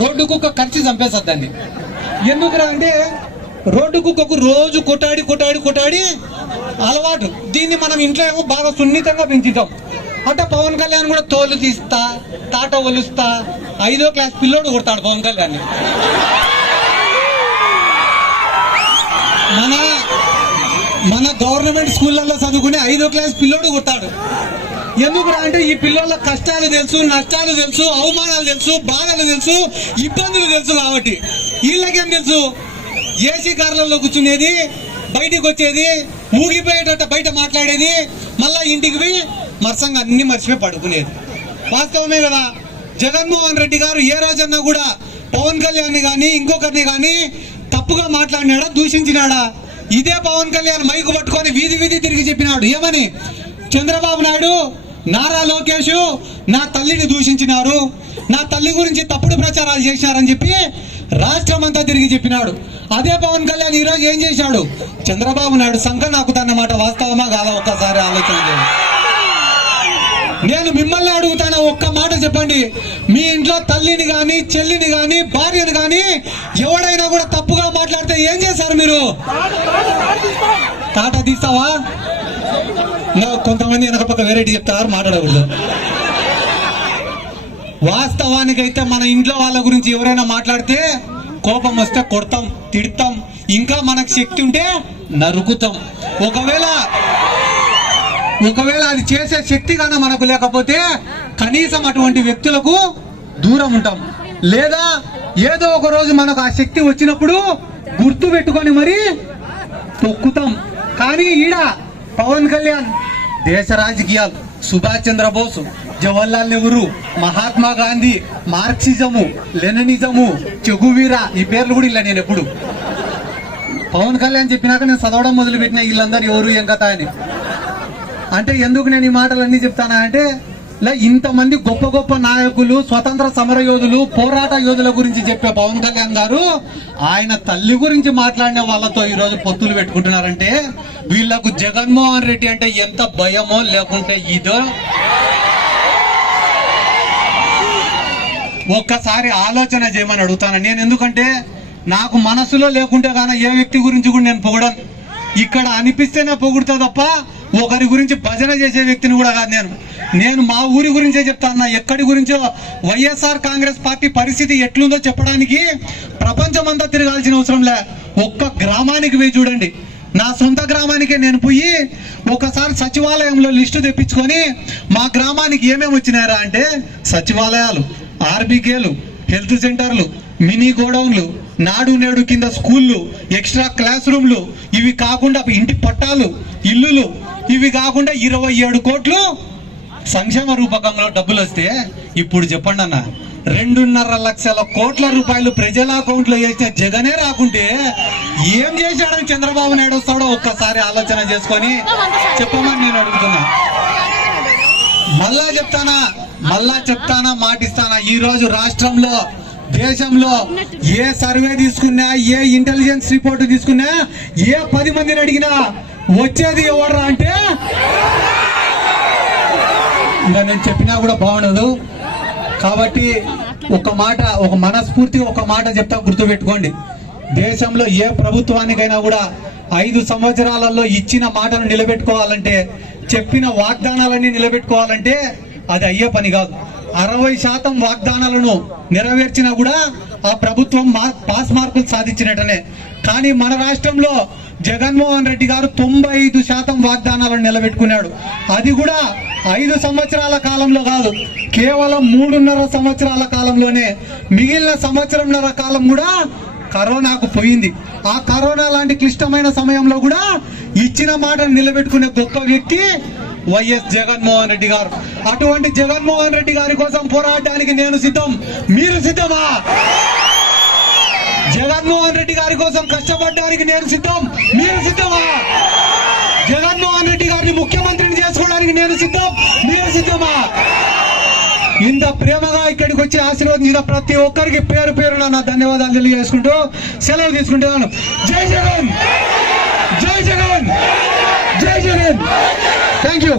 Road కుక్క ఖర్చు చంపేస్తుంది దాన్ని. ఎందుకురా అంటే రోడ్డు కుక్కకు రోజు కొట్టాడి కొట్టాడి కొట్టాడి అలవాటు. దీన్ని మనం ఇంట్లో ఏమో బాగా సున్నితంగా పెంచుతాం. అంటే పవన్ కళ్యాణ్ కూడా తోలు తీస్తా తాట ఒలుస్తా 5వ క్లాస్ పిల్లోడు కొడతాడు పవన్ కళ్యాణ్. మన గవర్నమెంట్ స్కూళ్ళల్లో చదువుకునే 5వ క్లాస్ పిల్లోడు కొడతాడు. ఎందుకురా అంటే ఈ పిల్లల కష్టాలు తెలుసు, నష్టాలు తెలుసు, అవమానాలు తెలుసు, బాధలు తెలుసు, ఇబ్బందులు తెలుసు. కాబట్టి వీళ్ళకేం తెలుసు? ఏసీ కార్లలో కూర్చునేది, బయటికి వచ్చేది, ఊగిపోయేటట్టు బయట మాట్లాడేది, మళ్ళా ఇంటికి పోయి మరసంగా అన్ని మర్చిపోయి పడుకునేది. వాస్తవమే కదా. జగన్మోహన్ రెడ్డి గారు ఏ రోజన్నా కూడా పవన్ కళ్యాణ్ గాని ఇంకొకరిని గాని తప్పుగా మాట్లాడినాడా, దూషించినాడా? ఇదే పవన్ కళ్యాణ్ మైకు పట్టుకొని వీధి వీధి తిరిగి చెప్పినాడు. ఏమని? చంద్రబాబు నాయుడు, నారా లోకేష్ నా తల్లిని దూషించినారు, నా తల్లి గురించి తప్పుడు ప్రచారాలు చేశారని చెప్పి రాష్ట్రం అంతా తిరిగి చెప్పినాడు. అదే పవన్ కళ్యాణ్ ఈ రోజు ఏం చేశాడు? చంద్రబాబు నాయుడు సంఖ నాకుతాన్నమాట. వాస్తవమా కాదా? ఒక్కసారి ఆలోచన చేయండి. నేను మిమ్మల్ని అడుగుతాను, ఒక్క మాట చెప్పండి. మీ ఇంట్లో తల్లిని గాని, చెల్లిని గాని, భార్యని గాని ఎవడైనా కూడా తప్పుగా మాట్లాడితే ఏం చేశారు మీరు? తాట తీస్తావా? కొంతమంది వెనక పక్క వెరైటీ చెప్తారు, మాట్లాడకూడదు. వాస్తవానికైతే మన ఇంట్లో వాళ్ళ గురించి ఎవరైనా మాట్లాడితే కోపం వస్తే కొడతాం, తిడతాం, ఇంకా మనకు శక్తి ఉంటే నరుకుతాం. ఒకవేళ అది చేసే శక్తి కానీ మనకు లేకపోతే కనీసం అటువంటి వ్యక్తులకు దూరం ఉంటాం. లేదా ఏదో ఒక రోజు మనకు ఆ శక్తి వచ్చినప్పుడు గుర్తు పెట్టుకొని మరి తొక్కుతాం. కానీ ఈడ పవన్ కళ్యాణ్ దేశ రాజకీయాలు, సుభాష్ చంద్రబోస్, జవహర్లాల్ నెహ్రూ, మహాత్మా గాంధీ, మార్క్సిజము, లెనినిజము, చెగువీరా, ఈ పేర్లు కూడా ఇలా నేను ఎప్పుడు పవన్ కళ్యాణ్ చెప్పినాక నేను చదవడం మొదలుపెట్టిన వీళ్ళందరూ ఎవరు ఏం కథ అని. అంటే ఎందుకు నేను ఈ మాటలన్నీ చెప్తానా అంటే, ఇంతమంది గొప్ప గొప్ప నాయకులు, స్వతంత్ర సమర యోధులు, పోరాట యోధుల గురించి చెప్పే పవన్ కళ్యాణ్ గారు ఆయన తల్లి గురించి మాట్లాడిన వాళ్ళతో ఈ రోజు పొత్తులు పెట్టుకుంటున్నారంటే వీళ్లకు జగన్మోహన్ రెడ్డి అంటే ఎంత భయమో లేకుంటే ఇదో ఒక్కసారి ఆలోచన చేయమని అడుగుతాను నేను. ఎందుకంటే నాకు మనసులో లేకుంటే కానీ ఏ వ్యక్తి గురించి కూడా నేను పొగడను. ఇక్కడ అనిపిస్తేనే పొగుడుతా తప్ప ఒకరి గురించి భజన చేసే వ్యక్తిని కూడా కాదు. నేను మా ఊరి గురించే చెప్తాను. ఎక్కడి గురించో వైఎస్ఆర్ కాంగ్రెస్ పార్టీ పరిస్థితి ఎట్లుందో చెప్పడానికి ప్రపంచం అంతా తిరగాల్సిన అవసరం లే. ఒక్క గ్రామానికి పోయి చూడండి. నా సొంత గ్రామానికే నేను పోయి ఒకసారి సచివాలయంలో లిస్టు తెప్పించుకొని మా గ్రామానికి ఏమేమి వచ్చినారా అంటే సచివాలయాలు, ఆర్బీకేలు, హెల్త్ సెంటర్లు, మినీ గోడౌన్లు, నాడు నేడు కింద స్కూళ్ళు, ఎక్స్ట్రా క్లాస్ రూమ్లు, ఇవి కాకుండా ఇంటి పట్టాలు, ఇల్లులు, ఇవి కాకుండా 27 కోట్లు సంక్షేమ రూపకంలో డబ్బులు వస్తే ఇప్పుడు చెప్పండి అన్న, 2.5 లక్షల కోట్ల రూపాయలు ప్రజల అకౌంట్లో వేసిన జగనే రాకుంటే ఏం చేశాడని చంద్రబాబు నాయుడు వస్తాడో ఒక్కసారి ఆలోచన చేసుకొని చెప్పమని నేను అడుగుతున్నా. మళ్ళా చెప్తానా మాటిస్తానా, ఈ రోజు రాష్ట్రంలో, దేశంలో ఏ సర్వే తీసుకున్నా, ఏ ఇంటెలిజెన్స్ రిపోర్ట్ తీసుకున్నా, ఏ 10 మందిని అడిగినా వచ్చేది ఎవడరా అంటే ఇంకా నేను చెప్పినా కూడా బాగుండదు. కాబట్టి ఒక మనస్ఫూర్తిగా ఒక మాట చెప్తా, గుర్తుపెట్టుకోండి. దేశంలో ఏ ప్రభుత్వానికైనా కూడా 5 సంవత్సరాలలో ఇచ్చిన మాటను నిలబెట్టుకోవాలంటే, చెప్పిన వాగ్దానాలన్నీ నిలబెట్టుకోవాలంటే అది అయ్యే పని కాదు. 60% వాగ్దానాలను నెరవేర్చినా కూడా ఆ ప్రభుత్వం పాస్ మార్కులు సాధించినట్టనే. కానీ మన రాష్ట్రంలో జగన్మోహన్ రెడ్డి గారు 95% వాగ్దానాలను నిలబెట్టుకున్నాడు. అది కూడా 5 సంవత్సరాల కాలంలో కాదు, కేవలం 3.5 సంవత్సరాల కాలంలోనే. మిగిలిన సంవత్సరంన్నర కాలం కూడా కరోనాకు పోయింది. ఆ కరోనా లాంటి క్లిష్టమైన సమయంలో కూడా ఇచ్చిన మాటను నిలబెట్టుకునే గొప్ప వ్యక్తి వైఎస్ జగన్మోహన్ రెడ్డి గారు. అటువంటి జగన్మోహన్ రెడ్డి గారి కోసం పోరాడడానికి నేను సిద్ధం. మీరు సిద్ధమా? జగన్మోహన్ రెడ్డి గారి కోసం కష్టపడడానికి నేను సిద్ధం. మీరు సిద్ధమా? జగన్మోహన్ రెడ్డి గారిని ముఖ్యమంత్రిని చేసుకోవడానికి నేను సిద్ధం. మీరు సిద్ధమా? ఇంత ప్రేమగా ఇక్కడికి వచ్చి ఆశీర్వదించిన ప్రతి ఒక్కరికి పేరు పేరున నా ధన్యవాదాలు తెలియజేసుకుంటూ సెలవు తీసుకుంటున్నాను. జై జగన్, జై జగన్, జై జగన్. Thank you.